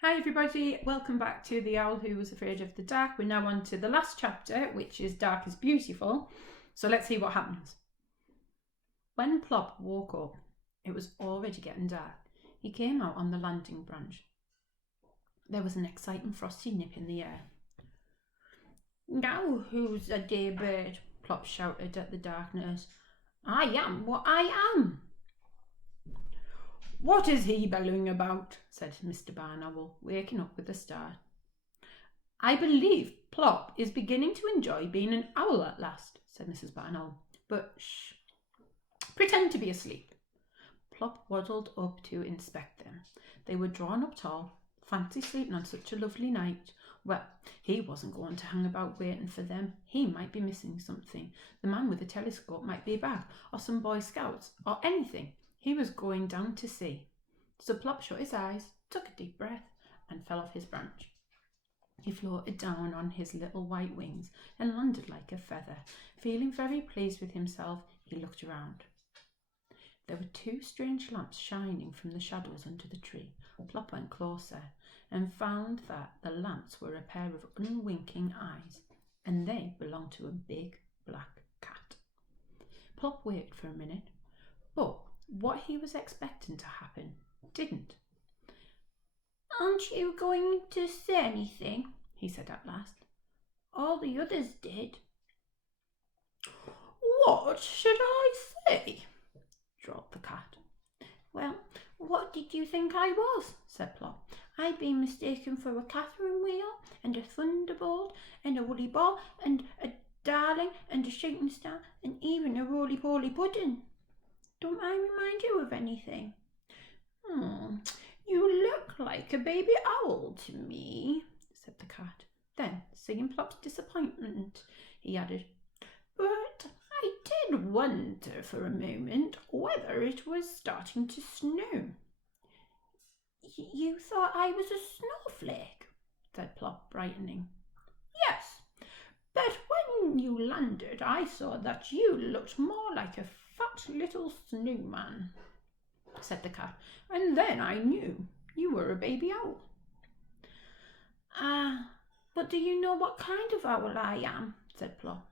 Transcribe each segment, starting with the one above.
Hi everybody, welcome back to The Owl Who Was Afraid of the Dark. We're now on to the last chapter, which is Dark is Beautiful. So let's see what happens. When Plop woke up, it was already getting dark. He came out on the landing branch. There was an exciting frosty nip in the air. "Now who's a dear bird?" Plop shouted at the darkness. "I am what I am." "What is he bellowing about?" said Mr. Barn Owl, waking up with a start. "I believe Plop is beginning to enjoy being an owl at last," said Mrs. Barn Owl. "But shh, pretend to be asleep." Plop waddled up to inspect them. They were drawn up tall. Fancy sleeping on such a lovely night. Well, he wasn't going to hang about waiting for them. He might be missing something. The man with the telescope might be back, or some Boy Scouts, or anything. He was going down to see. So Plop shut his eyes, took a deep breath, and fell off his branch. He floated down on his little white wings and landed like a feather. Feeling very pleased with himself, he looked around. There were two strange lamps shining from the shadows under the tree. Plop went closer and found that the lamps were a pair of unwinking eyes, and they belonged to a big black cat. Plop waited for a minute, but what he was expecting to happen didn't. "Aren't you going to say anything?" he said at last. "All the others did." "What should I say?" drawled the cat. "Well, what did you think I was?" said Plop. "I've been mistaken for a Catherine Wheel, and a Thunderbolt, and a Woolly Ball, and a Darling, and a Shooting Star, and even a Roly-Poly Pudding. Don't I remind you of anything?" "You look like a baby owl to me," said the cat. Then, seeing Plop's disappointment, he added, "But I did wonder for a moment whether it was starting to snow." "You thought I was a snowflake?" said Plop, brightening. "Yes, but when you landed I saw that you looked more like a fat little snowman," said the cat, "and then I knew you were a baby owl." "Ah, but do you know what kind of owl I am?" said Plop.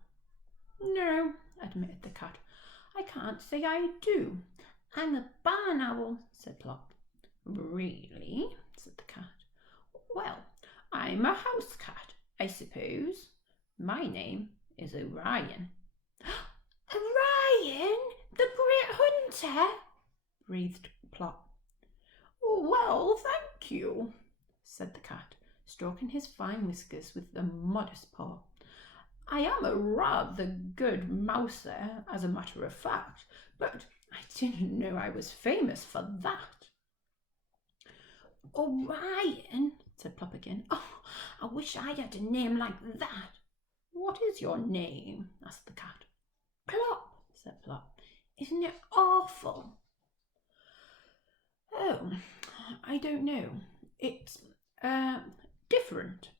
"No," admitted the cat, "I can't say I do. I'm a barn owl," said Plop. "Really?" said the cat. "Well, I'm a house cat, I suppose. My name is Orion." "Orion, the great hunter?" breathed Plop. "Well, thank you," said the cat, stroking his fine whiskers with a modest paw. "I am a rather good mouser, as a matter of fact, but I didn't know I was famous for that." "Orion," said Plop again. "Oh, I wish I had a name like that." "What is your name?" asked the cat. "Plop," said Plop. "Isn't it awful?" "Oh, I don't know. It's different,"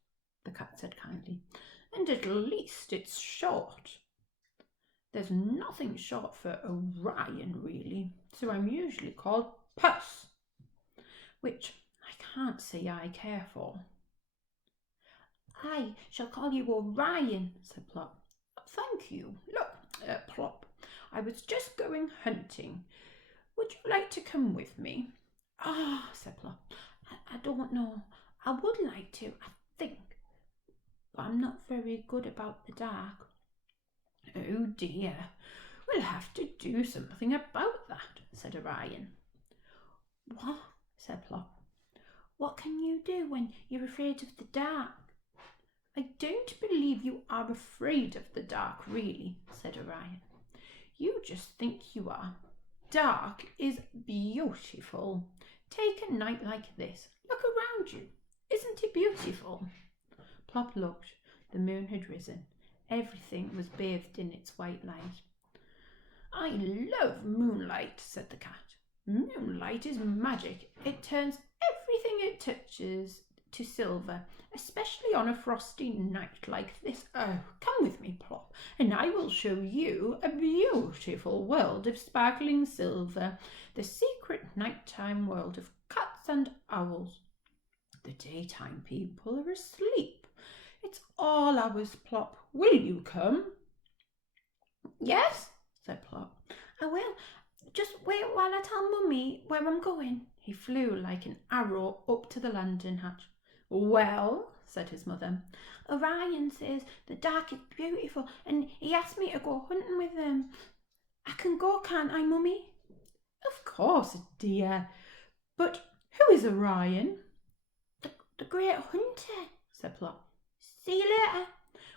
the cat said kindly. "And at least it's short. There's nothing short for Orion, really, so I'm usually called Puss, which I can't say I care for." "I shall call you Orion," said Plop. "Thank you. Look, Plop, I was just going hunting. Would you like to come with me?" "Ah," said Plop, I don't know. I would like to, I think, but I'm not very good about the dark." "Oh dear, we'll have to do something about that," said Orion. "What?" said Plop. "What can you do when you're afraid of the dark?" "I don't believe you are afraid of the dark, really," said Orion. "You just think you are. Dark is beautiful. Take a night like this. Look around you. Isn't it beautiful?" Plop looked. The moon had risen. Everything was bathed in its white light. "I love moonlight," said the cat. "Moonlight is magic. It turns everything it touches to silver, especially on a frosty night like this. Oh, come with me, Plop, and I will show you a beautiful world of sparkling silver, the secret nighttime world of cats and owls. The daytime people are asleep. It's all hours, Plop. Will you come? Yes, said Plop. I will. Just wait while I tell Mummy where I'm going. He flew like an arrow up to the landing hatch. Well, said his mother. Orion says the dark is beautiful and he asked me to go hunting with him. I can go, can't I, Mummy? Of course, dear. But who is Orion? The great hunter, said Plop. See you later.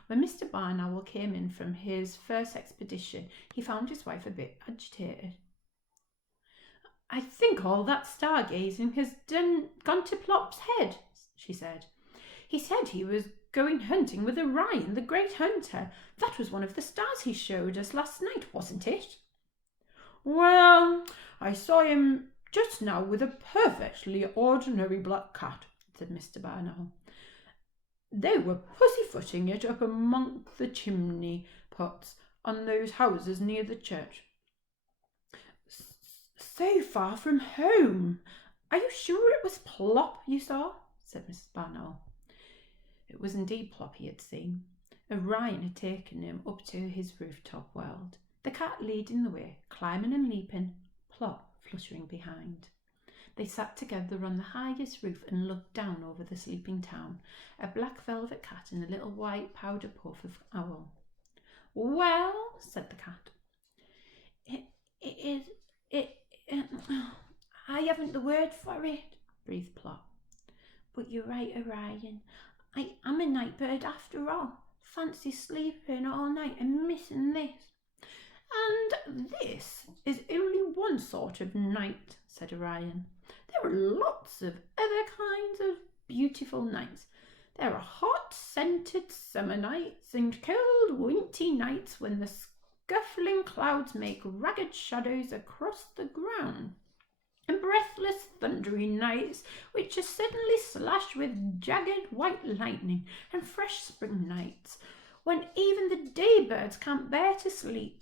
When Mr. Barn Owl came in from his first expedition, he found his wife a bit agitated. I think all that stargazing has gone to Plop's head, she said. He said he was going hunting with Orion, the great hunter. That was one of the stars he showed us last night, wasn't it? Well, I saw him just now with a perfectly ordinary black cat, said Mr. Barn Owl. They were pussyfooting it up among the chimney pots on those houses near the church. So far from home. Are you sure it was Plop you saw? Said Mrs. Barn Owl. It was indeed Plop he had seen. Orion had taken him up to his rooftop world, the cat leading the way, climbing and leaping, Plop fluttering behind. They sat together on the highest roof and looked down over the sleeping town, a black velvet cat and a little white powder puff of owl. Well, said the cat. I haven't the word for it, breathed Plop. But you're right, Orion. I'm a night bird after all. Fancy sleeping all night and missing this. And this is only one sort of night, said Orion. There are lots of other kinds of beautiful nights. There are hot, scented summer nights and cold, windy nights when the scuffling clouds make ragged shadows across the ground, and breathless, thundering nights which are suddenly slashed with jagged white lightning, and fresh spring nights when even the day birds can't bear to sleep,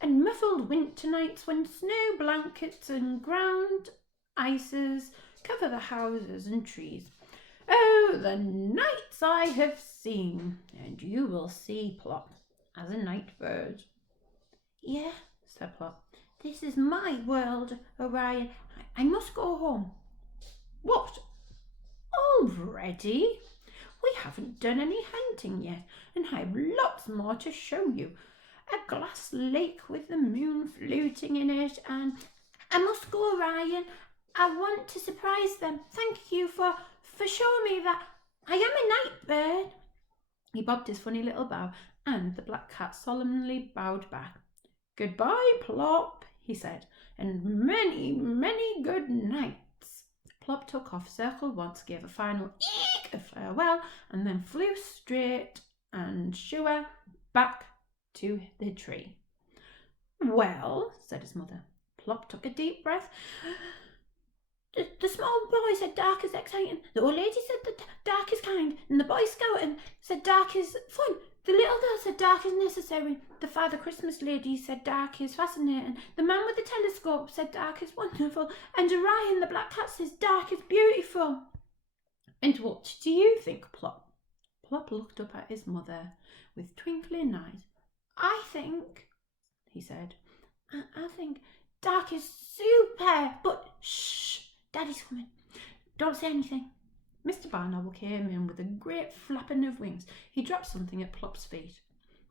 and muffled winter nights when snow blankets and ground ices cover the houses and trees. Oh, the nights I have seen, and you will see, Plop, as a night bird. Yeah, said Plop. This is my world, Orion. I must go home. What? Already? We haven't done any hunting yet, and I have lots more to show you. A glass lake with the moon floating in it, and I must go, Orion. I want to surprise them. Thank you for showing me that I am a night bird. He bobbed his funny little bow, and the black cat solemnly bowed back. Goodbye, Plop, he said, and many, many good nights. Plop took off, circled once, gave a final eek of farewell, and then flew straight and sure back to the tree. Well, said his mother. Plop took a deep breath. The small boy said dark is exciting. The old lady said that dark is kind. And the Boy Scout said dark is fun. The little girl said dark is necessary. The Father Christmas lady said dark is fascinating. The man with the telescope said dark is wonderful. And Orion the black cat says dark is beautiful. And what do you think, Plop? Plop looked up at his mother with twinkling eyes. I think, he said, I think dark is super. But shh. Daddy's coming. Don't say anything. Mr. Barn Owl came in with a great flapping of wings. He dropped something at Plop's feet.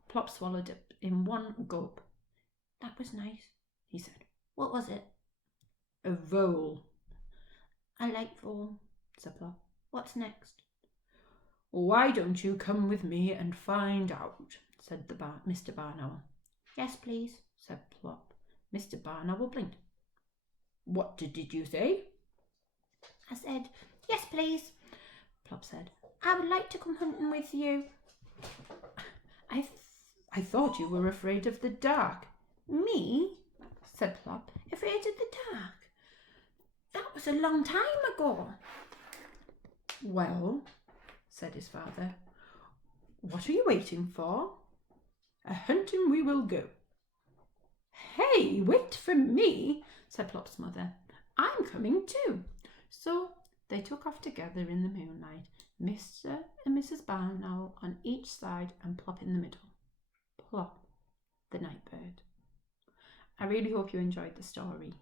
Plop swallowed it in one gulp. That was nice, he said. What was it? A vole. I like vole, said Plop. What's next? Why don't you come with me and find out, said Mr. Barn Owl. Yes, please, said Plop. Mr. Barn Owl blinked. What did you say? I said, yes, please, Plop said. I would like to come hunting with you. I thought you were afraid of the dark. Me? said Plop. Afraid of the dark? That was a long time ago. Well, said his father, what are you waiting for? A hunting we will go. Hey, wait for me, said Plop's mother. I'm coming too. So They took off together in the moonlight, Mr. and Mrs. Barn Owl on each side and Plop in the middle. Plop, the night bird. I really hope you enjoyed the story.